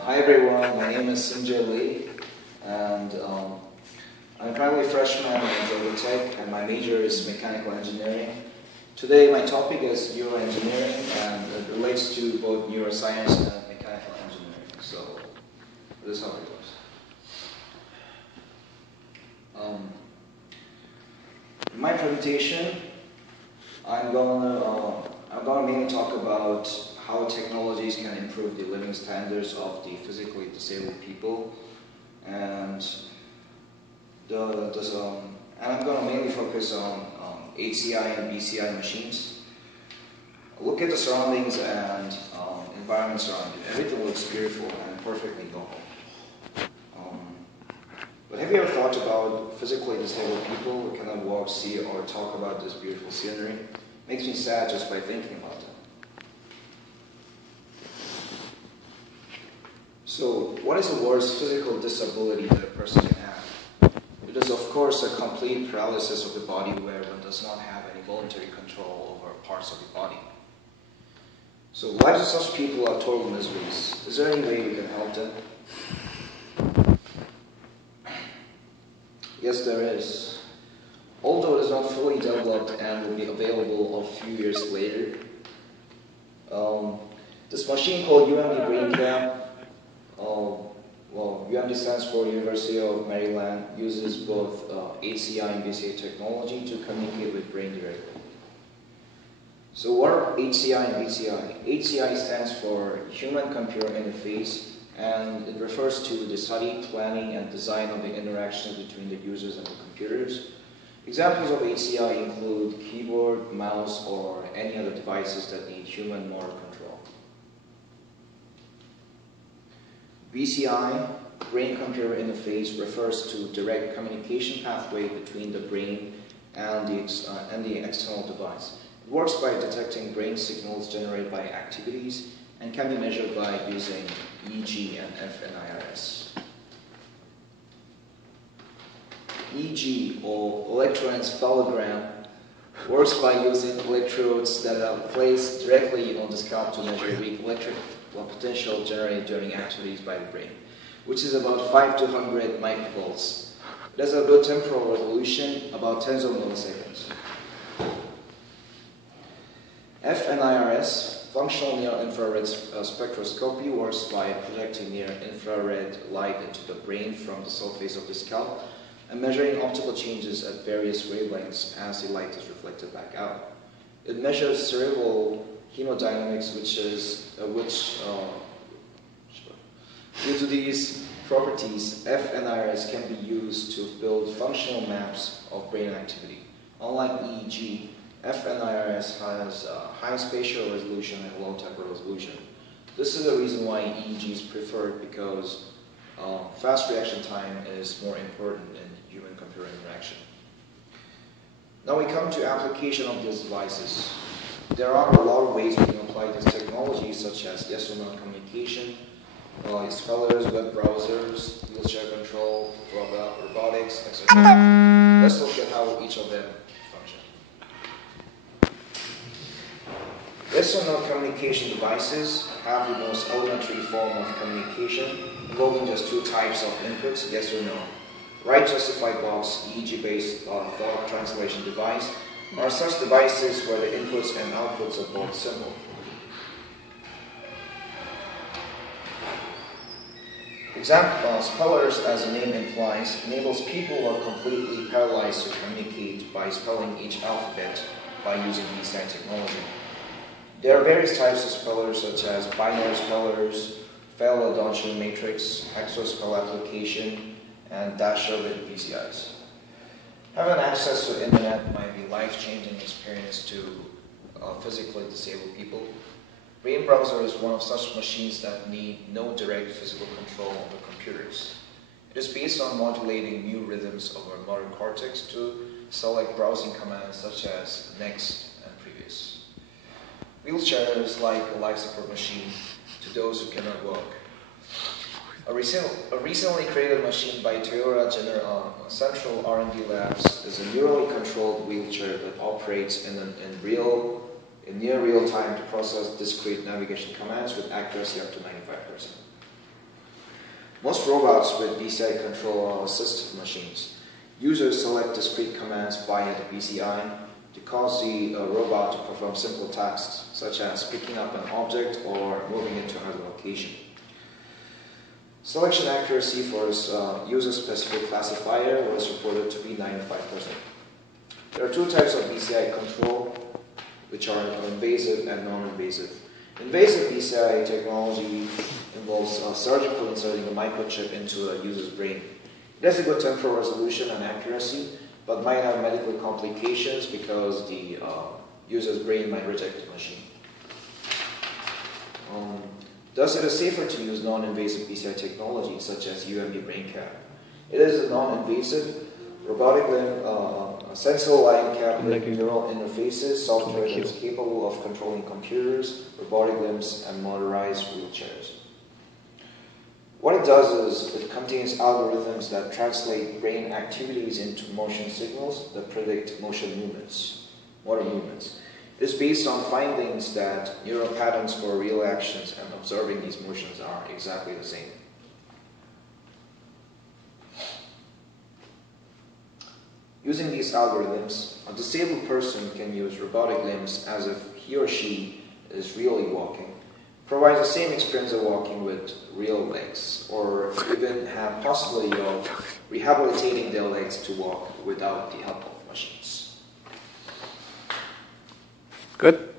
Hi everyone, my name is Sinjay Lee, and I'm currently a freshman in Georgia Tech, and my major is mechanical engineering. Today my topic is neuroengineering, and it relates to both neuroscience and mechanical engineering. So this is how it goes. In my presentation, I'm gonna mainly talk about how technologies can improve the living standards of the physically disabled people, and I'm going to mainly focus on HCI and BCI machines. Look at the surroundings and environments around you. Everything looks beautiful and perfectly normal. But have you ever thought about physically disabled people who cannot walk, see, or talk about this beautiful scenery? Makes me sad just by thinking about it. So, what is the worst physical disability that a person can have? It is, of course, a complete paralysis of the body where one does not have any voluntary control over parts of the body. So, lives of such people are total miseries. Is there any way we can help them? Yes, there is. Although it is not fully developed and will be available a few years later, this machine called UMD BrainCam, UMD stands for University of Maryland, uses both HCI and BCI technology to communicate with brain directly. So what are HCI and BCI? HCI stands for Human-Computer Interface, and it refers to the study, planning, and design of the interactions between the users and the computers. Examples of HCI include keyboard, mouse, or any other devices that need human motor control. BCI, brain-computer interface, refers to direct communication pathway between the brain and the external device. It works by detecting brain signals generated by activities and can be measured by using EEG and fNIRS. EEG, or electroencephalogram, works by using electrodes that are placed directly on the scalp to measure weak electric potential generated during activities by the brain, which is about 5 to 100 microvolts. It has a good temporal resolution, about tens of milliseconds. fNIRS, functional near-infrared spectroscopy, works by projecting near-infrared light into the brain from the surface of the scalp and measuring optical changes at various wavelengths as the light is reflected back out. It measures cerebral hemodynamics, due to these properties, fNIRS can be used to build functional maps of brain activity. Unlike EEG, fNIRS has high spatial resolution and low temporal resolution. This is the reason why EEG is preferred, because fast reaction time is more important in human-computer interaction. Now we come to application of these devices. There are a lot of ways we can apply this technology, such as yes or no communication, spellers, web browsers, wheelchair control, robotics, etc. Let's look at how each of them function. Yes or no communication devices have the most elementary form of communication, involving just two types of inputs, yes or no. Right justified box, EEG-based thought translation device, are such devices where the inputs and outputs are both simple. Spellers, as the name implies, enables people who are completely paralyzed to communicate by spelling each alphabet by using BCI technology. There are various types of spellers, such as binary spellers, Fayol-Odonchian matrix, hexaspell application, and Dasher with BCIs. Having access to the internet might be a life-changing experience to physically disabled people. Brain browser is one of such machines that need no direct physical control over computers. It is based on modulating new rhythms of our motor cortex to select browsing commands such as next and previous. Wheelchair is like a life support machine to those who cannot walk. A recently created machine by Toyota Central R&D Labs is a neurally controlled wheelchair that operates in near real time to process discrete navigation commands with accuracy up to 95%. Most robots with BCI control are assistive machines. Users select discrete commands via the BCI to cause the robot to perform simple tasks, such as picking up an object or moving it to another location. Selection accuracy for this user-specific classifier was reported to be 95%. There are two types of BCI control, which are invasive and non-invasive. Invasive BCI technology involves surgically inserting a microchip into a user's brain. It has a good temporal resolution and accuracy, but might have medical complications because the user's brain might reject the machine. Thus, it is safer to use non-invasive BCI technology, such as UMB BrainCap. It is a non-invasive robotic limb, sensor line cap with neural interfaces, software that is capable of controlling computers, robotic limbs, and motorized wheelchairs. What it does is it contains algorithms that translate brain activities into motion signals that predict motor movements. It is based on findings that neural patterns for real actions and observing these motions are exactly the same. Using these algorithms, a disabled person can use robotic limbs as if he or she is really walking, provide the same experience of walking with real legs, or even have possibility of rehabilitating their legs to walk without the help of machines. Good.